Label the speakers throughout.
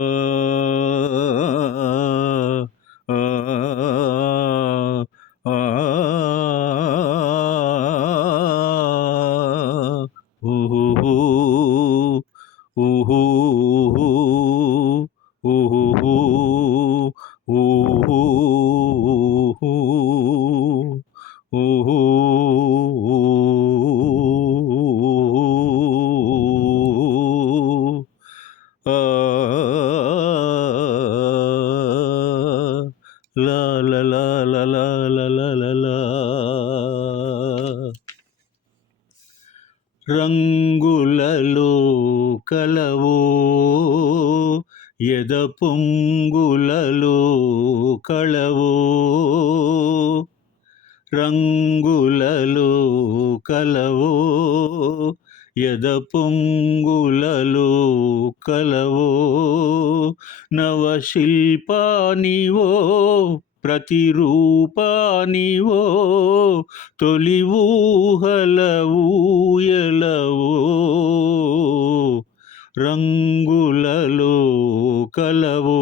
Speaker 1: 呃，రంగులలో కలవో యద పొంగులలో కలవో నవశిల్పానివో ప్రతిరూపానివో తొలి ఊహల రంగులలో కలవో.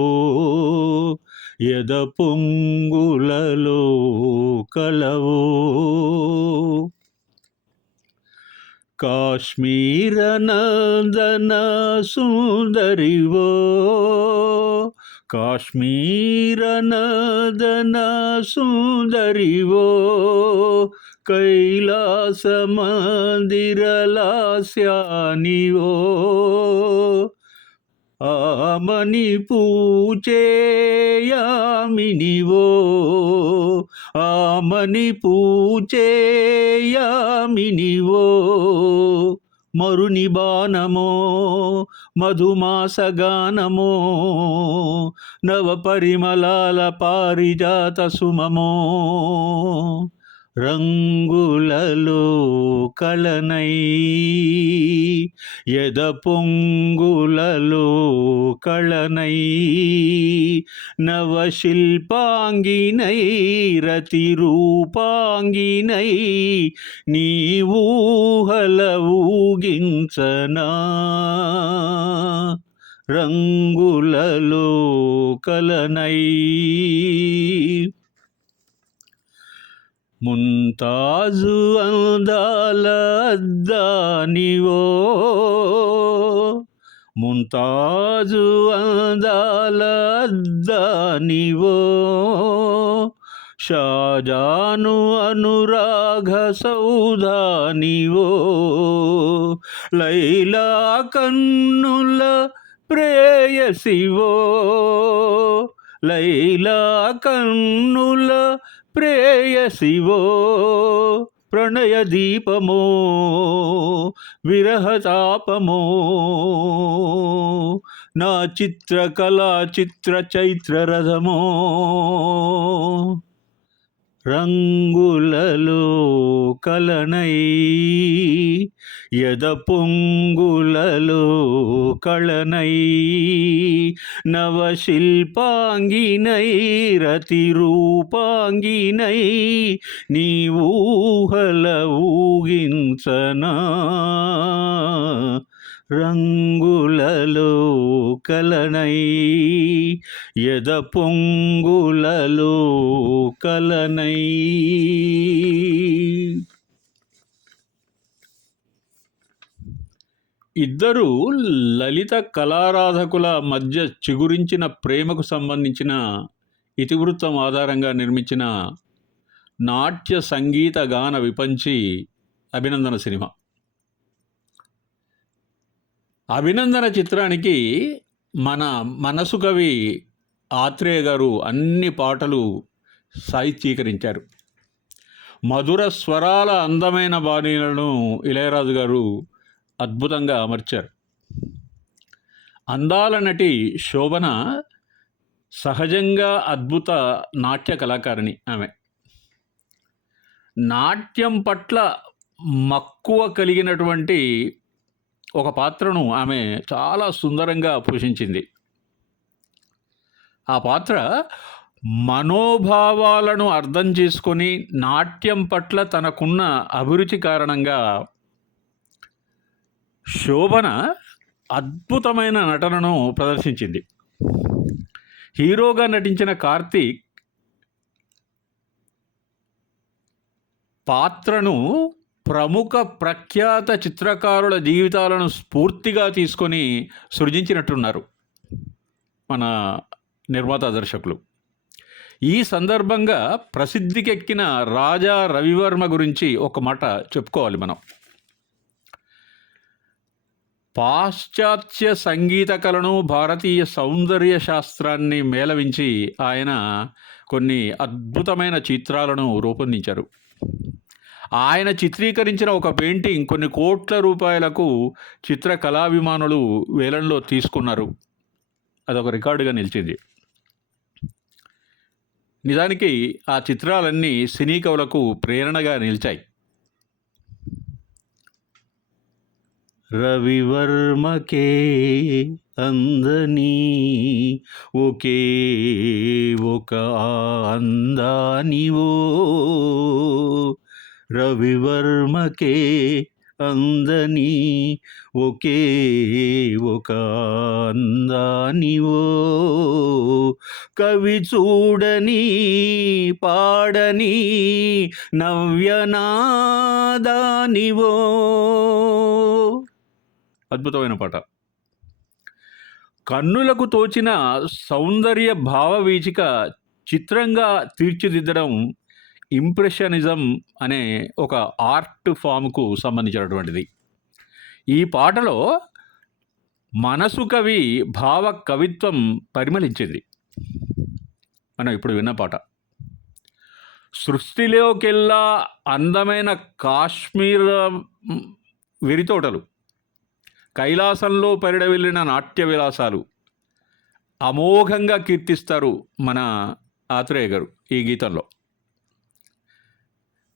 Speaker 1: యద పొంగులలో కలవో? కాశ్మీరనందన సుందరివో? కాశ్మీరనందన సుందరివో? కైలాస మందిరలాస్యానివో ఆమని పూచేయామినివో. ఆమని పూచేయామినివో. మరుని బాణమో మధుమాసగానమో నవ పరిమళాల పారిజాత సుమమో. రంగులలో కళనై ఎద పొంగులలో కళనై నవశిల్పాంగినై రతి రూపాంగినై నీ ఊహల ఊగించనా రంగులలో కలనై ముంతాజు అందాలద్దానివో. ముంతాజు అందాలద్దానివో. షాజాను అనురాగ సౌధానివో లైలా కన్నుల ప్రేయసివో. లైలా కన్నుల ప్రేయసివో ప్రణయదీపమో విరహతాపమో నా చిత్రకళా చిత్ర చైత్రరథమో రంగులలో కలనై యద పొంగులలో కళనై నవశిల్పాంగినై రతిరూపాంగినై నీవూహల ఊగించనా. రంగులలో కలనై ఎద పొంగులలో కలనై. ఇద్దరు లలిత కళారాధకుల మధ్య చిగురించిన ప్రేమకు సంబంధించిన ఇతివృత్తం ఆధారంగా నిర్మించిన నాట్య సంగీత గాన విపంచి అభినందన సినిమా. అభినందన చిత్రానికి మన మనసు కవి ఆత్రేయ గారు అన్ని పాటలు సాహిత్యీకరించారు. మధుర స్వరాల అందమైన బాణీలను ఇళయరాజు గారు అద్భుతంగా అమర్చారు. అందాల నటి శోభన సహజంగా అద్భుత నాట్య కళాకారిణి ఆమె. నాట్యం పట్ల మక్కువ కలిగినటువంటి ఒక పాత్రను ఆమె చాలా సుందరంగా పోషించింది. ఆ పాత్ర మనోభావాలను అర్థం చేసుకొని నాట్యం పట్ల తనకున్న అభిరుచి కారణంగా శోభన అద్భుతమైన నటనను ప్రదర్శించింది. హీరోగా నటించిన కార్తీక్ పాత్రను ప్రముఖ ప్రఖ్యాత చిత్రకారుల జీవితాలను స్ఫూర్తిగా తీసుకొని సృజించినట్టున్నారు మన నిర్మాత దర్శకులు. ఈ సందర్భంగా ప్రసిద్ధికెక్కిన రాజా రవివర్మ గురించి ఒక మాట చెప్పుకోవాలి మనం. పాశ్చాత్య సంగీత కళను భారతీయ సౌందర్య శాస్త్రాన్ని మేళవించి ఆయన కొన్ని అద్భుతమైన చిత్రాలను రూపొందించారు. ఆయన చిత్రీకరించిన ఒక పెయింటింగ్ కొన్ని కోట్ల రూపాయలకు చిత్ర కళాభిమానులు వేలంలో తీసుకున్నారు. అదొక రికార్డుగా నిలిచింది. నిజానికి ఆ చిత్రాలన్నీ సినీ కవులకు ప్రేరణగా నిలిచాయి. రవివర్మకే అందని ఒకే ఒక అందానివో రవివర్మకే అందని ఒకే ఒక అందానివో. కవి చూడని పాడని నవ్యనాదానివో. అద్భుతమైన పాట. కన్నులకు తోచిన సౌందర్య భావవీచిక చిత్రంగా తీర్చిదిద్దడం ఇంప్రెషనిజం అనే ఒక ఆర్ట్ ఫామ్కు సంబంధించినటువంటిది. ఈ పాటలో మనసు కవి భావ కవిత్వం పరిమళించింది. మనం ఇప్పుడు విన్న పాట. సృష్టిలోకెల్లా అందమైన కాశ్మీర్ విరితోటలు వెరితోటలు కైలాసంలో పరిడవెళ్ళిన నాట్య విలాసాలు అమోఘంగా కీర్తిస్తారు మన ఆత్రేయ గారు ఈ గీతంలో.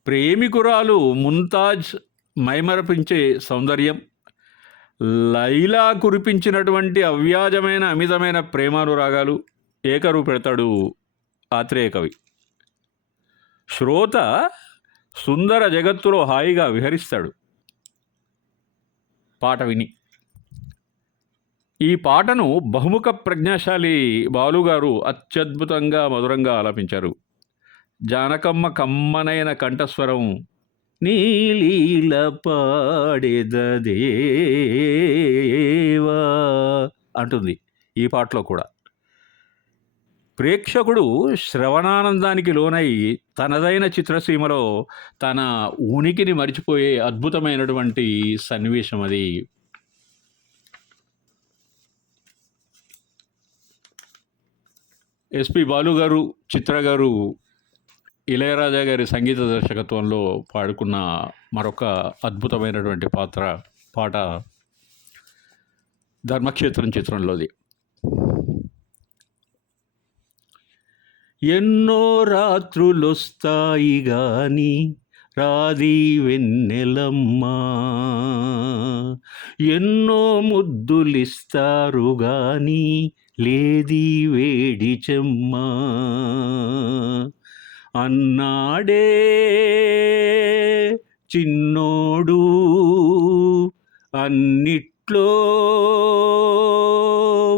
Speaker 1: ప్రేమికురాలు ముంతాజ్ మైమరపించే సౌందర్యం లైలా కురిపించినటువంటి అవ్యాజమైన అమితమైన ప్రేమానురాగాలు ఏకరు పెడతాడు ఆత్రేయ కవి. శ్రోత సుందర జగత్తులో హాయిగా విహరిస్తాడు. పాట విని. ఈ పాటను బహుముఖ ప్రజ్ఞాశాలి బాలుగారు అత్యద్భుతంగా మధురంగా ఆలపించారు. జానకమ్మ కమ్మనైన కంఠస్వరం నీలీల పాడెదదేవా అంటుంది ఈ పాటలో కూడా. ప్రేక్షకుడు శ్రవణానందానికి లోనై తనదైన చిత్రసీమలో తన ఉనికిని మరిచిపోయే అద్భుతమైనటువంటి సన్నివేశం అది. ఎస్పి బాలు గారు చిత్ర గారు ఇళయరాజా గారి సంగీత దర్శకత్వంలో పాడుకున్న మరొక అద్భుతమైనటువంటి పాత్ర పాట ధర్మక్షేత్రం చిత్రంలోది. ఎన్నో రాత్రులొస్తాయి గాని రాది వెన్నెలమ్మా. ఎన్నో ముద్దులిస్తారు గాని లేది వేడిచెమ్మా అన్నాడే చిన్నోడు అన్నిట్లో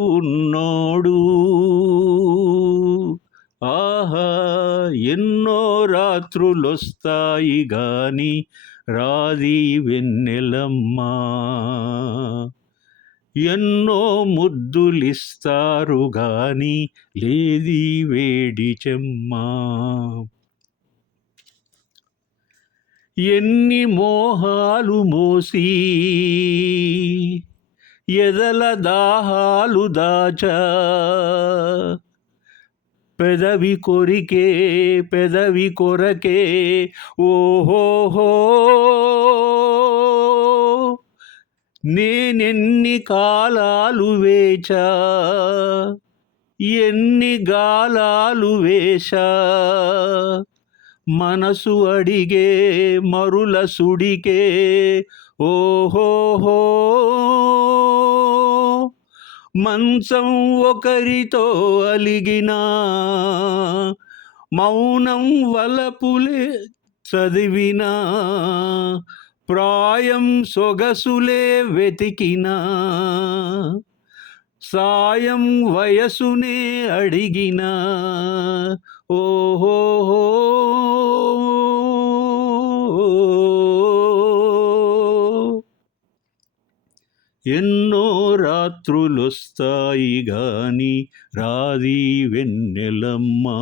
Speaker 1: ఉన్నోడు. ఆహా ఎన్నో రాత్రులొస్తాయి గాని రాది వెన్నెలమ్మా. ఎన్నో ముద్దులిస్తారు గాని లేది వేడి చెమ్మా. ఎన్ని మోహాలు మోసి ఎదల దాహాలు దాచా. పెదవి కొరికే పెదవి కొరకే ఓహోహో. నేనెన్ని కాలాలు వేచా ఎన్ని గాలాలు వేశా? మనసు అడిగే మరుల సుడికే ఓహోహో. మంచం ఒకరితో అలిగినా మౌనం వలపులే చదివినా ప్రాయం సొగసులే వెతికినా సాయం వయసునే అడిగినా. ఓహో ఎన్నో రాత్రులొస్తాయి గాని రాది వెన్నెలమ్మా.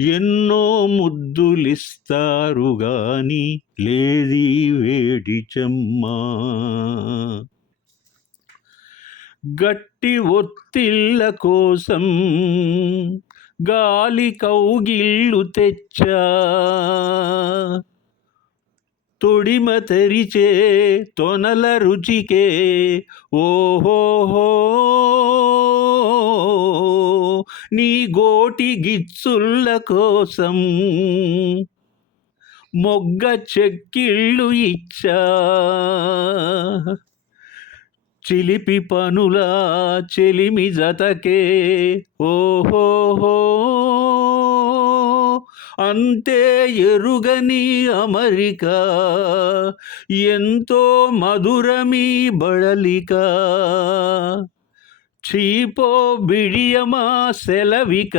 Speaker 1: ఎన్నో ముద్దులిస్తారు గాని లేది వేడిచమ్మా గట్టి ఒత్తిళ్ళ కోసం గాలి కౌగిళ్ళు తెచ్చా. తొడిమ తెరిచే తొనల రుచికే ఓహోహో. నీ గోటి గిచ్చుళ్ళ కోసం మొగ్గ చెక్కిళ్ళు ఇచ్చా. చిలిపి పనుల చెలిమి జతకే. ఓహోహో అంతే ఎరుగని అమరిక ఎంతో మధురమీ బడలికా. చీపో బిడియమా సెలవిక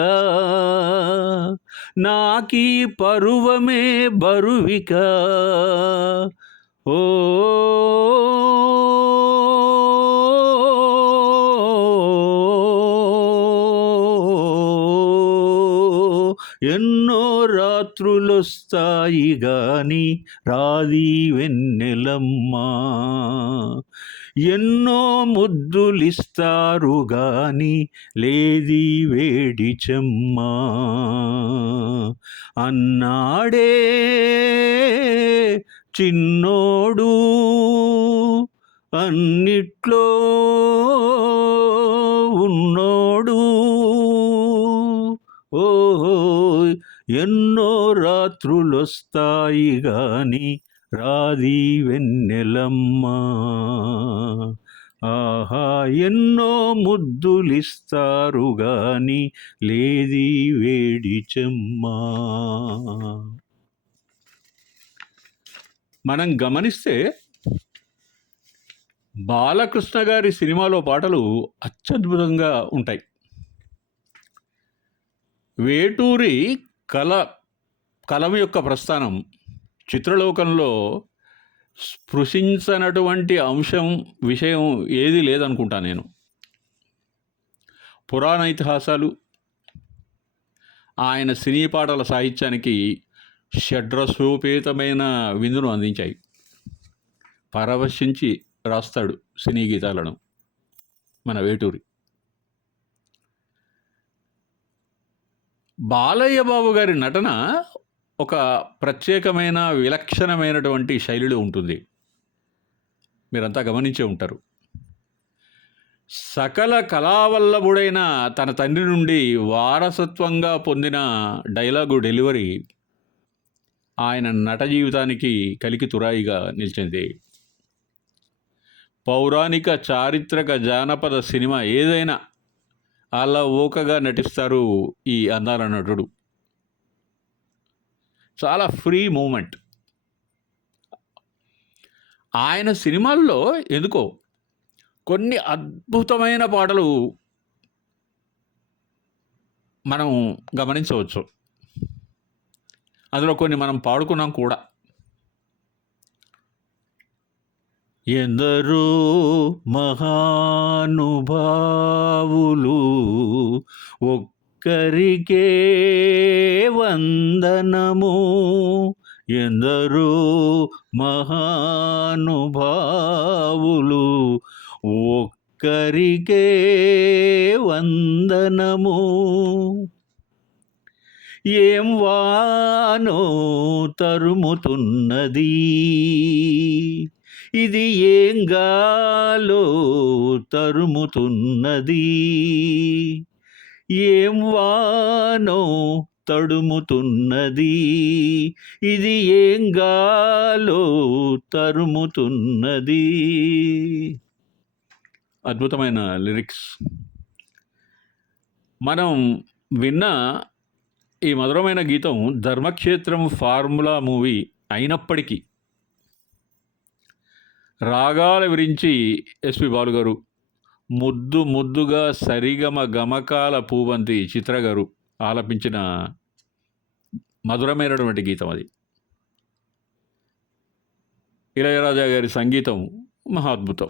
Speaker 1: నాకీ పరువమే బరువిక ఓ ఎన్నో రాత్రులొస్తాయి గాని రాది వెన్నెలమ్మా ఎన్నో ముద్దులిస్తారు గాని లేది వేడి చెమ్మా. అన్నాడే చిన్నోడు అన్నిట్లో ఉన్నోడు. ఓహో ఎన్నో రాత్రులొస్తాయి గాని రాది వెన్నెలమ్మా. ఆహా ఎన్నో ముద్దులిస్తారు గాని లేది వేడి చెమ్మా. మనం గమనిస్తే బాలకృష్ణ గారి సినిమాలో పాటలు అత్యద్భుతంగా ఉంటాయి. వేటూరి కల కలం యొక్క ప్రస్థానం చిత్రలోకంలో స్పృశించనటువంటి అంశం విషయం ఏది లేదనుకుంటా నేను. పురాణ ఇతిహాసాలు ఆయన సినీ పాటల సాహిత్యానికి షడ్రసోపేతమైన విందును అందించాయి. పరవశించి రాస్తాడు సినీ గీతాలను మన వేటూరి. బాలయ్య బాబు గారి నటన ఒక ప్రత్యేకమైన విలక్షణమైనటువంటి శైలిలో ఉంటుంది. మీరంతా గమనించే ఉంటారు. సకల కళావల్లభుడైన తన తండ్రి నుండి వారసత్వంగా పొందిన డైలాగు డెలివరీ ఆయన నట జీవితానికి కలికి తురాయిగా నిలిచింది. పౌరాణిక చారిత్రక జానపద సినిమా ఏదైనా అలా ఊకగా నటిస్తారు ఈ అందాల నటుడు. చాలా ఫ్రీ మూమెంట్. ఆయన సినిమాల్లో ఎందుకో కొన్ని అద్భుతమైన పాటలు మనం గమనించవచ్చు. అందులో కొన్ని మనం పాడుకున్నాం కూడా. ఎందరో మహానుభావులు ఒక్కరికే వందనము. ఎందరో మహానుభావులు ఒక్కరికే వందనము. ఏం వానో తరుముతున్నది? ఇది ఏం గాలో తరుముతున్నది? ఏం వానో తడుముతున్నది? ఇది ఏం గాలో తరుముతున్నది? అద్భుతమైన లిరిక్స్. మనం విన్న ఈ మధురమైన గీతం ధర్మక్షేత్రం ఫార్ములా మూవీ అయినప్పటికీ రాగాల విరించి ఎస్పి బాలు గారు ముద్దు ముద్దుగా సరిగమ గమకాల పూవంతి చిత్ర గారు ఆలపించిన మధురమైనటువంటి గీతం అది. ఇళయరాజా గారి సంగీతం మహాద్భుతం.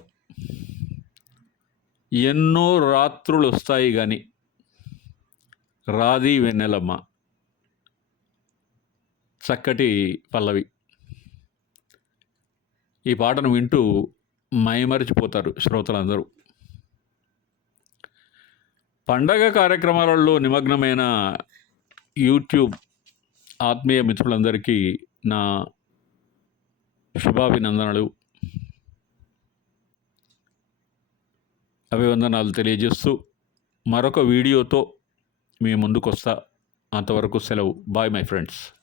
Speaker 1: ఎన్నో రాత్రులు వస్తాయి కానీ రాది వెన్నెలమ్మ చక్కటి పల్లవి. ఈ పాటను వింటూ మయమరిచిపోతారు శ్రోతలందరూ. పండగ కార్యక్రమాలలో నిమగ్నమైన యూట్యూబ్ ఆత్మీయ మిత్రులందరికీ నా శుభాభినందనలు అభివందనాలు తెలియజేస్తూ మరొక వీడియోతో మీ ముందుకొస్తా. అంతవరకు సెలవు. Bye my friends